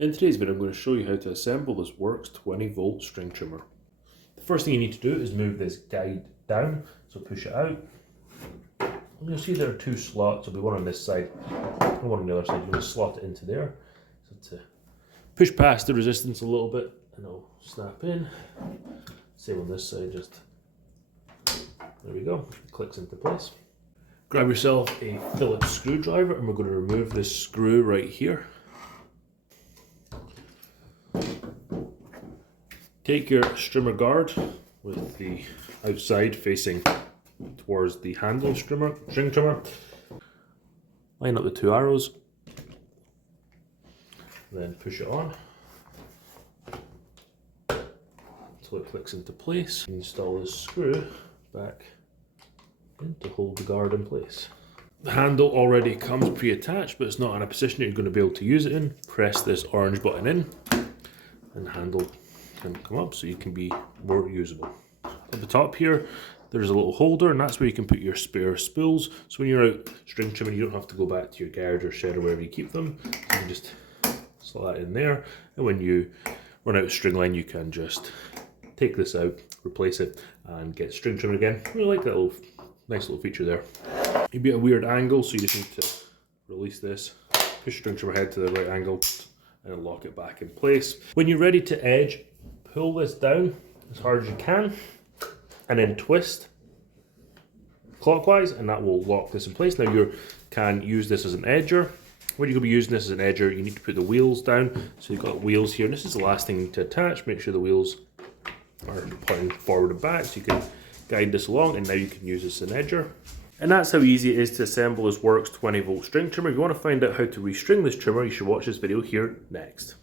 In today's video, I'm going to show you how to assemble this Worx 20-volt string trimmer. The first thing you need to do is move this guide down, so push it out. And you'll see there are two slots, there'll be one on this side and one on the other side. You're going to slot it into there. So to push past the resistance a little bit and it'll snap in. Same on this side, just there we go, it clicks into place. Grab yourself a Phillips screwdriver and we're going to remove this screw right here. Take your strimmer guard with the outside facing towards the handle string trimmer. Line up the two arrows, then push it on until it clicks into place. Install this screw back in to hold the guard in place. The handle already comes pre-attached, but it's not in a position that you're going to be able to use it in. Press this orange button in and the handle can come up so you can be more usable. At the top here there's a little holder, and that's where you can put your spare spools, so when you're out string trimming you don't have to go back to your garage or shed or wherever you keep them. You can just slot that in there, and when you run out of string line you can just take this out, replace it and get string trimmer again. I really like that little nice little feature there. You'd be at a weird angle, so you just need to release this, push string trimmer head to the right angle and lock it back in place. When you're ready to edge, pull this down as hard as you can and then twist clockwise and that will lock this in place. Now you can use this as an edger. When you're going to be using this as an edger, you need to put the wheels down. So you've got wheels here, and this is the last thing to attach. Make sure the wheels are pointing forward and back so you can guide this along, and now you can use this as an edger. And that's how easy it is to assemble this Worx 20-volt string trimmer. If you want to find out how to restring this trimmer, you should watch this video here next.